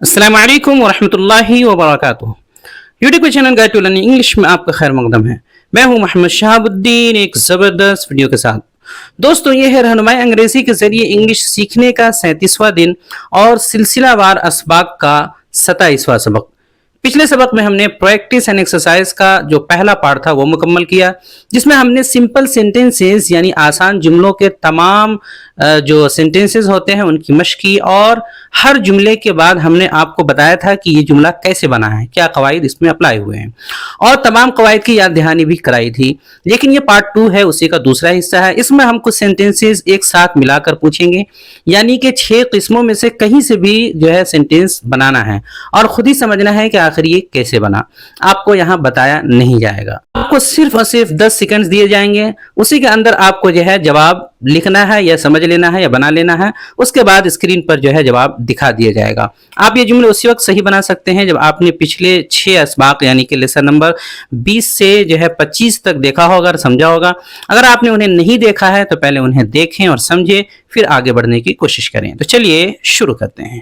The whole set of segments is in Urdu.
السلام علیکم ورحمۃ اللہ وبرکاتہ۔ یوٹیوب کے channel guide to learning English میں آپ کا خیر مقدم ہے۔ میں ہوں محمد شہاب الدین ایک زبردست ویڈیو کے ساتھ۔ دوستو، یہ ہے رہنمائی انگریزی کے ذریعے انگلش سیکھنے کا 37واں دن اور سلسلہ وار اسباق کا 27واں سبق۔ پچھلے سبق میں ہم نے پریکٹس اینڈ ایکسرسائز کا جو پہلا پارٹ تھا وہ مکمل کیا، جس میں ہم نے سمپل سینٹنسز یعنی آسان جملوں کے تمام جو سینٹنسز ہوتے ہیں ان کی مشق کی، اور ہر جملے کے بعد ہم نے آپ کو بتایا تھا کہ یہ جملہ کیسے بنا ہے، کیا قواعد اس میں اپلائی ہوئے ہیں، اور تمام قواعد کی یاد دہانی بھی کرائی تھی۔ لیکن یہ پارٹ 2 ہے، اسی کا دوسرا حصہ ہے۔ اس میں ہم کچھ سینٹنسز ایک ساتھ ملا کر پوچھیں گے، یعنی کہ 6 قسموں میں سے کہیں سے بھی جو ہے سینٹنس بنانا ہے، اور خود ہی سمجھنا ہے کہ آخر یہ کیسے بنا۔ آپ کو یہاں بتایا نہیں جائے گا، آپ کو صرف اور صرف 10 سیکنڈز دیے جائیں گے، اسی کے اندر آپ کو جو ہے جواب لکھنا ہے یا سمجھ لینا ہے یا بنا لینا ہے۔ اس کے بعد اسکرین پر جو ہے جواب دکھا دیا جائے گا۔ آپ یہ جملے اسی وقت صحیح بنا سکتے ہیں جب آپ نے پچھلے 6 اسباق یعنی کہ لیسن نمبر 20 سے جو ہے 25 تک دیکھا ہوگا اور سمجھا ہوگا۔ اگر آپ نے انہیں نہیں دیکھا ہے تو پہلے انہیں دیکھیں اور سمجھیں، پھر آگے بڑھنے کی کوشش کریں۔ تو چلیے شروع کرتے ہیں۔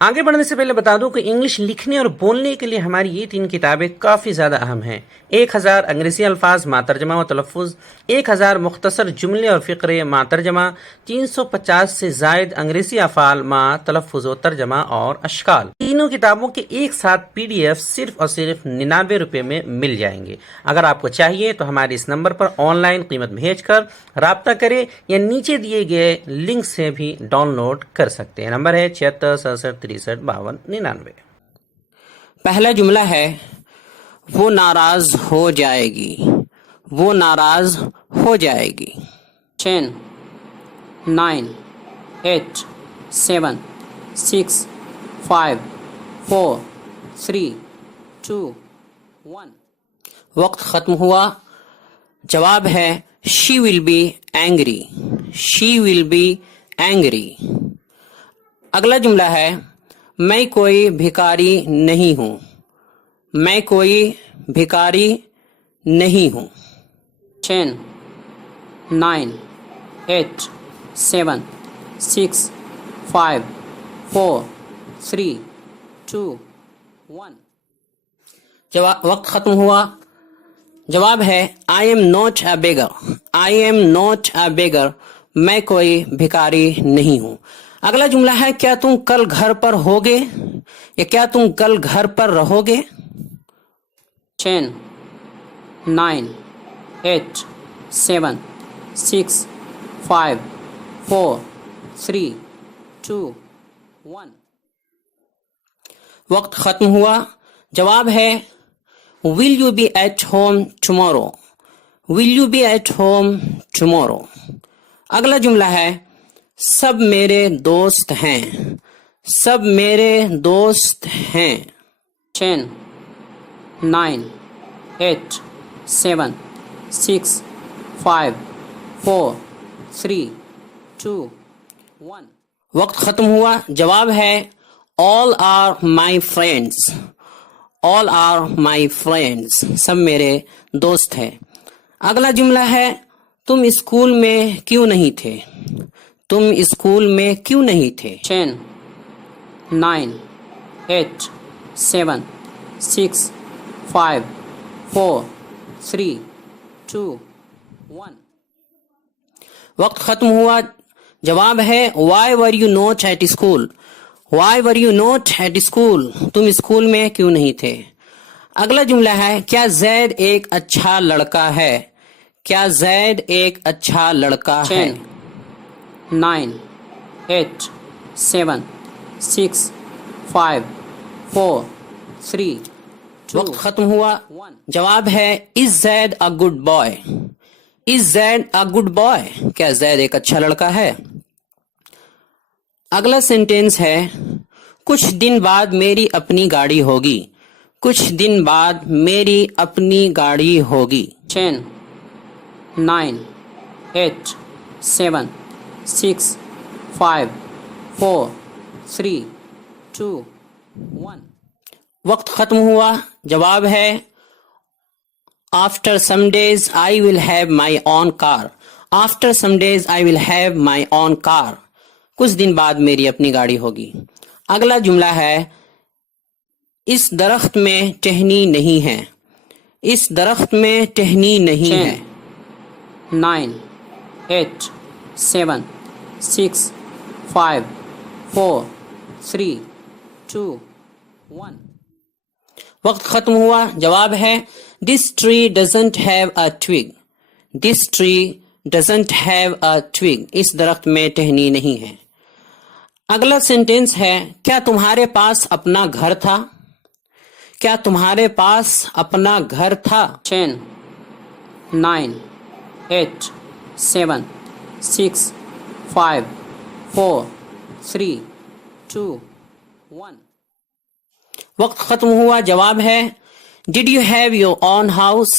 آگے بڑھنے سے پہلے بتا دوں کہ انگلش لکھنے اور بولنے کے لیے ہماری یہ 3 کتابیں کافی زیادہ اہم ہیں۔ 1000 انگریزی الفاظ ماترجمہ و تلفظ، 1000 مختصر جملے اور فقرے ماترجمہ، 350 سے زائد انگریزی افعال مع تلفظ و ترجمہ اور اشکال۔ تینوں کتابوں کے ایک ساتھ PDF صرف اور صرف 99 روپے میں مل جائیں گے۔ اگر آپ کو چاہیے تو ہمارے اس نمبر پر آن لائن قیمت بھیج کر رابطہ کریں یا نیچے دیے گئے لنک سے بھی ڈاؤن لوڈ کر سکتے ہیں۔ نمبر ہے 76 67 63 52 99۔ پہلا جملہ ہے وہ ناراض ہو جائے گی، وہ ناراض ہو جائے گی۔ 10 9 8 7 6 5 4 3 2 1۔ وقت ختم ہوا۔ جواب ہے she will be angry، she will be angry۔ اگلا جملہ ہے میں کوئی بھکاری نہیں ہوں، میں کوئی بھکاری نہیں ہوں۔ 10 9 8 7 6 5 4 3 2 1۔ وقت ختم ہوا۔ جواب ہے I am not a beggar، I am not a beggar، میں کوئی بھکاری نہیں ہوں۔ اگلا جملہ ہے کیا تم کل گھر پر ہوگے یا کیا تم کل گھر پر رہو گے۔ 10 9 8 7 6 5 4 3 2 1۔ وقت ختم ہوا۔ جواب ہے Will you be at home tomorrow، Will you be at home tomorrow۔ اگلا جملہ ہے سب میرے دوست ہیں، سب میرے دوست ہیں۔ 10 9 8 7 6 5 4 3 2 1۔ وقت ختم ہوا۔ جواب ہے all are my friends، all are my friends، سب میرے دوست ہیں۔ اگلا جملہ ہے تم اسکول میں کیوں نہیں تھے، تم اسکول میں کیوں نہیں تھے۔ 10 9 8 7 6 5 4 3 2 1۔ وقت ختم ہوا۔ جواب ہے why were you not at school، why were you not at school، تم اسکول میں کیوں نہیں تھے۔ اگلا جملہ ہے کیا زید ایک اچھا لڑکا ہے، کیا زید ایک اچھا لڑکا ہے۔ 10 9 8 7 6 5 4 3 2۔ وقت ختم ہوا۔ جواب ہے is Zaid a good boy، is Zaid a good boy، کیا زید ایک اچھا لڑکا ہے۔ اگلا سینٹینس ہے کچھ دن بعد میری اپنی گاڑی ہوگی، کچھ دن بعد میری اپنی گاڑی ہوگی۔ 10 9 8 7 6 5 4 3 2 1۔ وقت ختم ہوا۔ جواب ہے after some days I will have my own car، after some days I will have my own car، کچھ دن بعد میری اپنی گاڑی ہوگی۔ اگلا جملہ ہے اس درخت میں ٹہنی نہیں ہے. اس درخت میں ٹہنی نہیں ہے. 9 8 7 6 5 4 3 2 1. وقت ختم ہوا. جواب ہے This tree doesn't have a twig. This tree doesn't have a twig. اس درخت میں ٹہنی نہیں ہے. اگلا سینٹینس ہے کیا تمہارے پاس اپنا گھر تھا؟ کیا تمہارے پاس اپنا گھر تھا؟ 10 9 8 7 6 5 4 3 2 1. وقت ختم ہوا. جواب ہے Did you have your own house?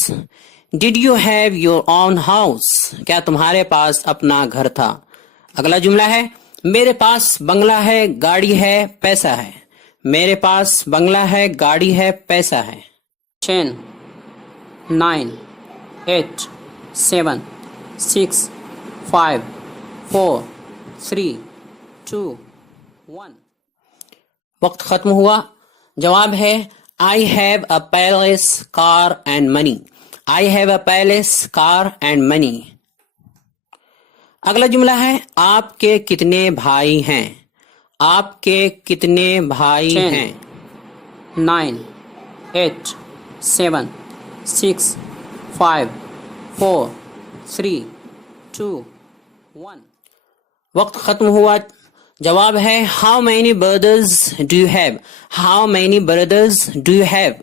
Did you have your own house? کیا تمہارے پاس اپنا گھر تھا؟ اگلا جملہ ہے میرے پاس بنگلہ ہے، گاڑی ہے، پیسہ ہے. میرے پاس بنگلہ ہے، گاڑی ہے، پیسہ ہے. 10 9 8 7 6 5 4 3 2 1. وقت ختم ہوا. جواب ہے I have a palace, car and money. I have a palace, car and money. اگلا جملہ ہے آپ کے کتنے بھائی ہیں؟ آپ کے کتنے بھائی ہیں؟ 9 8 7 6 5 4 3 2 1. وقت ختم ہوا. جواب ہے How many brothers do you have? How many brothers do you have?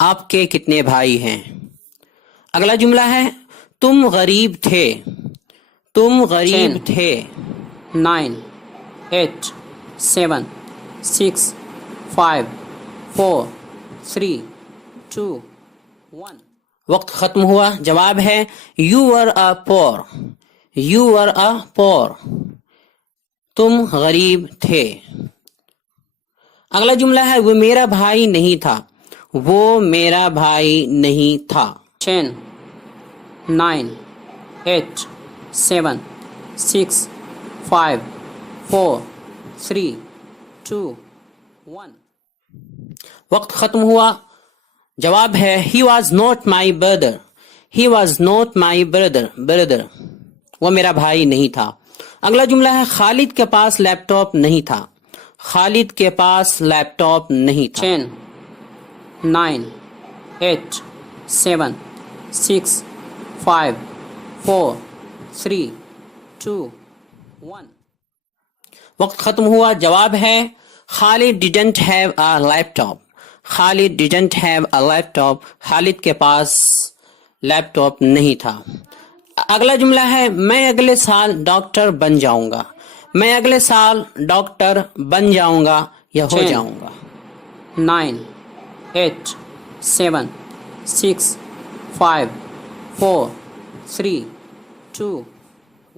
آپ کے کتنے بھائی ہیں؟ اگلا جملہ ہے تم غریب تھے. تم غریب تھے. 9 8 7 6 5 4 3 2 1. وقت ختم ہوا. جواب ہے You were a poor. You were a poor. تم غریب تھے. اگلا جملہ ہے وہ میرا بھائی نہیں تھا. وہ میرا بھائی نہیں تھا. 10 9 8 7 6 5 4 3 2 1. وقت ختم ہوا. جواب ہے He was not my brother. He was not my brother. وہ میرا بھائی نہیں تھا. اگلا جملہ ہے خالد کے پاس لیپ ٹاپ نہیں تھا. خالد کے پاس لیپ ٹاپ نہیں تھا. 10 9 8 7 6 5 4 3 2 1. وقت ختم ہوا. جواب ہے خالد didn't have a laptop. Khalid didn't have a laptop. خالد کے پاس لیپ ٹاپ نہیں تھا. اگلا جملہ ہے میں اگلے سال ڈاکٹر بن جاؤں گا. میں اگلے سال ڈاکٹر بن جاؤں گا یا ہو جاؤں گا. 9 8 7 6 5 4 3 2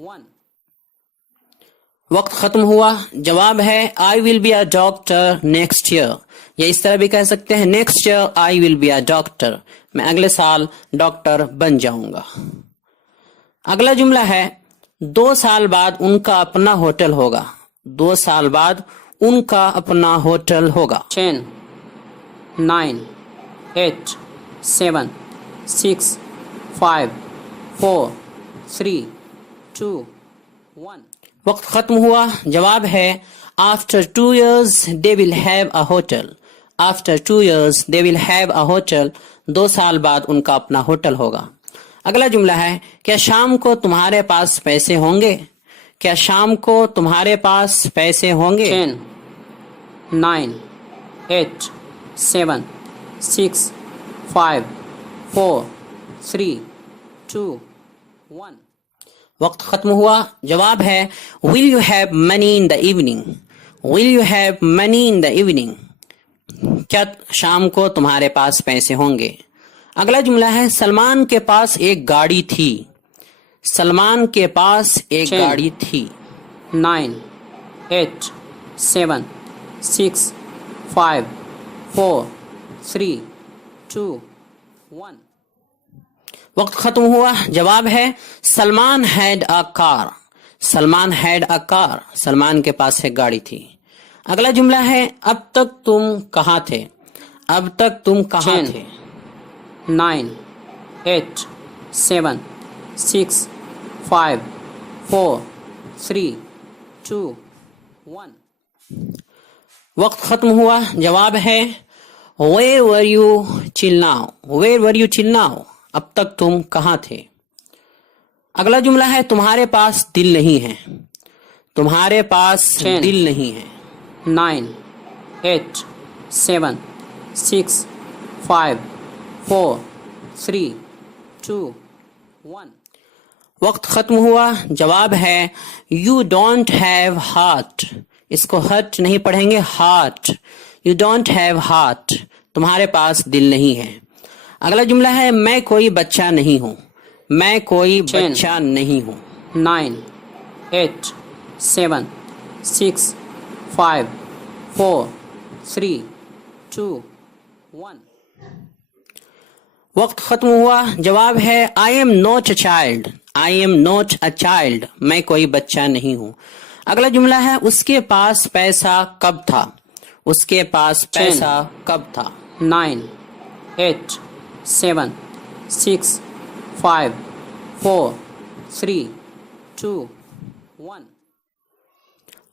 1. وقت ختم ہوا. جواب ہے I will be a doctor next year. یا اس طرح بھی کہہ سکتے ہیں next year I will be a doctor. میں اگلے سال ڈاکٹر بن جاؤں گا. اگلا جملہ ہے 2 سال بعد ان کا اپنا ہوٹل ہوگا. 2 سال بعد ان کا اپنا ہوٹل ہوگا. 10 9 8 7 6 5 4 3 2 1. وقت ختم ہوا. جواب ہے After 2 years they will have a hotel. After 2 years they will have a hotel. 2 سال بعد ان کا اپنا ہوٹل ہوگا. اگلا جملہ ہے کیا شام کو تمہارے پاس پیسے ہوں گے؟ کیا شام کو تمہارے پاس پیسے ہوں گے؟ 10 9 8 7 6 5 4 3 2 1. وقت ختم ہوا. جواب ہے Will you have money in the evening? Will you have money in the evening? کیا شام کو تمہارے پاس پیسے ہوں گے؟ اگلا جملہ ہے سلمان کے پاس ایک گاڑی تھی. سلمان کے پاس ایک گاڑی تھی. 9 8 7 6 5 4 3 2 1. وقت ختم ہوا. جواب ہے Salman had a car. Salman had a car. Salman کے پاس ایک گاڑی تھی. اگلا جملہ ہے اب تک تم کہاں تھے؟ اب تک تم کہاں تھے؟ 9 8 7 6 5 4 3 2 1 وقت ختم ہوا. جواب ہے Where were you till now? Where were you till now? اب تک تم کہاں تھے؟ اگلا جملہ ہے تمہارے پاس دل نہیں ہے. تمہارے پاس دل نہیں ہے. 9 8 7 6 5 4 3 2 1 وقت ختم ہوا. جواب ہے You don't have heart. اس کو ہرٹ نہیں پڑھیں گے, heart. You don't have heart. تمہارے پاس دل نہیں ہے. اگلا جملہ ہے میں کوئی بچہ نہیں ہوں. میں کوئی بچہ نہیں ہوں. 9 8 7 6 5 4 3 2 1 وقت ختم ہوا. جواب ہے I am not a child. I am not a child. میں کوئی بچہ نہیں ہوں. اگلا جملہ ہے اس کے پاس پیسہ کب تھا. اس کے پاس پیسہ کب تھا. 9 8 7 6 5 4 3 2 1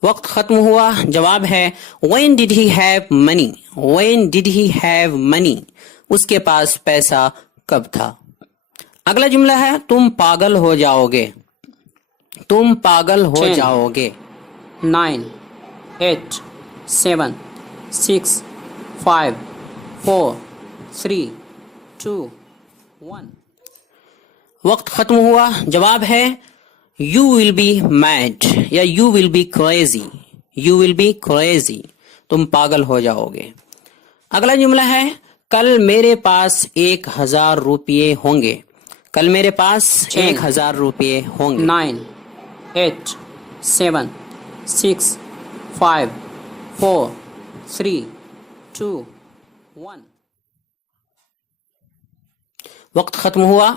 وقت ختم ہوا. جواب ہے When did he have money? When did he have money? اس کے پاس پیسہ کب تھا. اگلا جملہ ہے تم پاگل ہو جاؤ گے. تم پاگل ہو جاؤ گے. 9 8 7 6 5 4 3 2 1 وقت ختم ہوا. جواب ہے You will be mad یا You will be crazy. You will be crazy. تم پاگل ہو جاؤ گے. اگلا جملہ ہے کل میرے پاس 1000 روپے ہوں گے. کل میرے پاس 1000 روپے ہوں گے. 9 8 7 6 5 4 3 2 1 وقت ختم ہوا.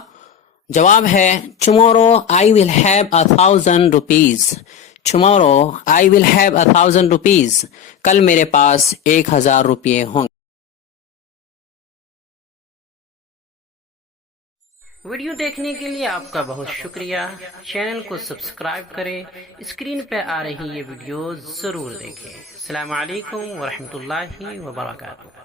جواب ہے Tomorrow I will have 1000 rupees. Tomorrow I will have 1000 rupees. کل میرے پاس 1000 روپے ہوں گے. ویڈیو دیکھنے کے لیے آپ کا بہت شکریہ. چینل کو سبسکرائب کریں. اسکرین پہ آ رہی یہ ویڈیو ضرور دیکھیں. السلام علیکم ورحمۃ اللہ وبرکاتہ.